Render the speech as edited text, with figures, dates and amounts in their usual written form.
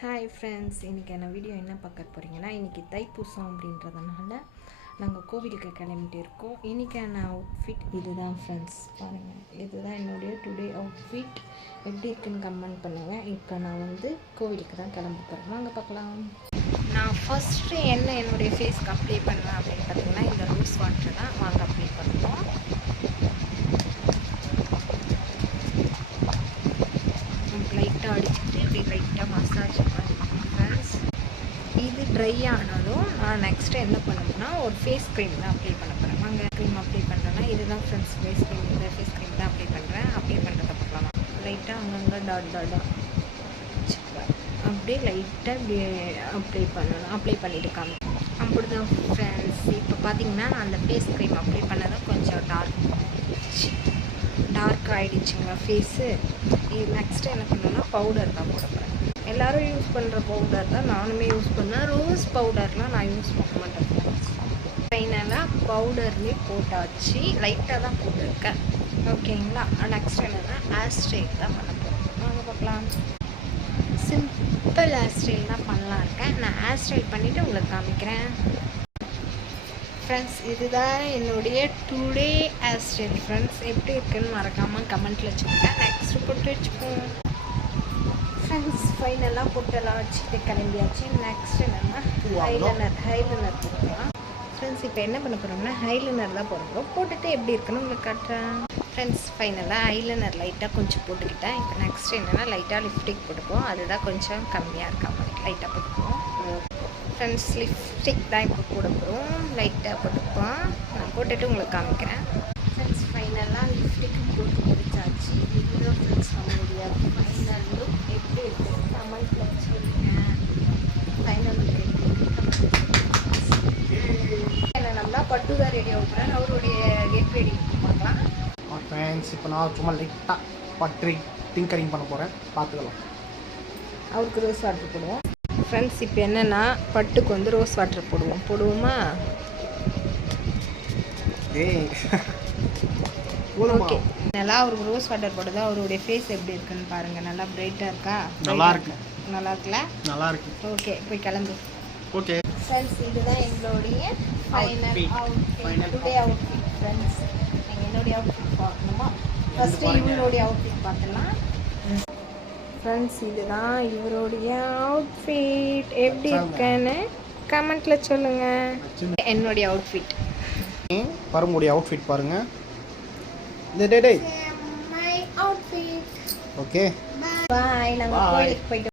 Hi friends, இன்றைக்கான video என்ன பார்க்க போகிறீங்கன்னா, இன்றைக்கி தைப்பூசம் அப்படின்றதுனால நாங்கள் கோவிலுக்கு கிளம்பிட்டு இருக்கோம். இன்றைக்கான அவுட்ஃபிட் இதுதான் ஃப்ரெண்ட்ஸ், பாருங்கள். இதுதான் என்னுடைய டுடே அவுட்ஃபிட். எப்படி இருக்குன்னு கமெண்ட் பண்ணுங்கள். இப்போ நான் கோவிலுக்கு தான் கிளம்ப போகிறேன். வாங்க பார்க்கலாம். நான் ஃபஸ்ட்டு என்னுடைய ஃபேஸ்க்கு அப்ளை பண்ணுவேன் அப்படின்னு பார்த்தீங்கன்னா, இந்த ரோஸ் வாட்டர் தான். வாங்க அப்ளை பண்ணுவோம். லைட்டாக அடிச்சுட்டு இப்படி லைட்டாக மசாஜ் பண்ணிக்கணும் ஃப்ரெண்ட்ஸ். இது ட்ரை ஆனாலும் நான் நெக்ஸ்ட்டு என்ன பண்ணணும்னா ஒரு ஃபேஸ் க்ரீம் தான் அப்ளை பண்ண போகிறேன். வாங்க க்ரீம் அப்ளை பண்ணுறேன்னா இதுதான் ஃப்ரெண்ட்ஸ் ஃபேஸ் க்ரீம். இந்த ஃபேஸ் க்ரீம் தான் அப்ளை பண்ணுறேன். அப்ளை பண்ணுறத பார்க்கலாம். லைட்டாக அங்கங்கே டாட்டாக அப்படியே லைட்டாக இப்படி அப்ளை பண்ணணும். அப்ளை பண்ணிட்டு காமி அப்படி தான் ஃப்ரெண்ட்ஸ். இப்போ பார்த்தீங்கன்னா நான் அந்த ஃபேஸ் க்ரீம் அப்ளை பண்ணதும் கொஞ்சம் டார்க் ஆகிடுச்சுங்களா ஃபேஸு. இது நெக்ஸ்ட்டு என்ன பண்ணணும்னா பவுடர் தான் போட போகிறேன். எல்லோரும் யூஸ் பண்ணுற பவுடர் தான் நானுமே யூஸ் பண்ணேன். ரோஸ் பவுடர்லாம் நான் யூஸ் பண்ண மாட்டேன். ஃபைனலாக பவுடர்லேயே போட்டாச்சு. லைட்டாக தான் போட்டிருக்கேன். ஓகேங்களா. நெக்ஸ்ட் என்னென்னா ஹேர் ஸ்டைல் தான் பண்ண போகிறேன். வாங்க பார்க்கலாம். சிம்பிள் ஹேர் ஸ்டைல் தான் பண்ணலாம் இருக்கேன். நான் ஹேர் ஸ்டைல் பண்ணிவிட்டு உங்களுக்கு காமிக்கிறேன் ஃப்ரெண்ட்ஸ். இதுதான் என்னுடைய டுடே ஹேர் ஸ்டைல் ஃப்ரெண்ட்ஸ். எப்படி இருக்குன்னு மறக்காமல் கமெண்ட்டில் சொல்லுங்கள். நெக்ஸ்ட்டு போட்டு வச்சுப்போம் ஃப்ரெண்ட்ஸ். ஃபைனலாக பொட்டெல்லாம் வச்சுட்டு கிளம்பியாச்சு. நெக்ஸ்ட் என்னென்னா ஹைலைனர் போட்டுக்கலாம் ஃப்ரெண்ட்ஸ். இப்போ என்ன பண்ண போகிறோம்னா ஹைலைனர் தான் போடுறோம். போட்டுட்டு எப்படி இருக்குன்னு உங்களுக்கு காட்டுறேன் ஃப்ரெண்ட்ஸ். ஃபைனலாக ஹைலைனர் லைட்டாக கொஞ்சம் போட்டுக்கிட்டேன். இப்போ நெக்ஸ்ட் என்னென்னா லைட்டாக லிப்ஸ்டிக் போட்டுப்போம். அதுதான் கொஞ்சம் கம்மியாக இருக்கா மாதிரி லைட்டாக போட்டுப்போம் ஃப்ரெண்ட்ஸ். லிப்ஸ்டிக் தான் இப்போ போட போகிறோம். லைட்டாக போட்டுப்போம். நான் போட்டுட்டு உங்களுக்கு காமிக்கிறேன் ஃப்ரெண்ட்ஸ். ஃபைனலாக லிப்ஸ்டிக்கும் போட்டு முடிச்சாச்சு. இதுதான் ஃப்ரெண்ட்ஸ் நம்மளுடைய ஃபைனல் லுக். எப்படி இருக்குது கமெண்ட்டில் சொல்லுங்கள். ஃபைனல் லுக் என்ன நம்மளா பட்டு தான் ரெடி ஆகுறேன். அவருடைய கெட் ரெடி பார்க்கலாம் ஃப்ரெண்ட்ஸ். இப்போ நான் சும்மா லைட்டாக பட்டு டிங்கரிங் பண்ண போகிறேன். பார்த்துக்கலாம். அவருக்கு ரோஸ் வாட்டர் போடுவோம் ஃப்ரெண்ட்ஸ். இப்போ என்னென்னா பட்டுக்கு ரோஸ் வாட்டர் போடுவோமா? ஓகே. நல்லா அவருக்கு ரோஸ் வாட்டர் போடுறது. அவருடைய ஃபேஸ் எப்படி இருக்குன்னு பாருங்கள். நல்லா பிரைட்டாக இருக்கா? நல்லா இருக்கு. நல்லா இருக்குல்ல? நல்லா இருக்கு. ஓகே, போய் கிளம்பு. ஓகே ஃப்ரெண்ட்ஸ், இதுதான் எங்களுடைய final outfit, today outfit friends. நீங்கள் என்னுடைய அவுட்ஃபிட் பார்க்கணுமா? ஃபஸ்ட்டு இவங்களுடைய அவுட்ஃபிட் பார்க்கலாம் ஃப்ரெண்ட்ஸ். இதுதான் இவருடைய அவுட்ஃபிட். எப்படி இருக்குன்னு கமெண்ட்டில் சொல்லுங்கள். என்னுடைய அவுட்ஃபிட் பருமுடைய அவுட்ஃபிட் பாருங்கள். My outfit. ஓகே, பாய். நாங்கள் கோயிலுக்கு போயிட்டு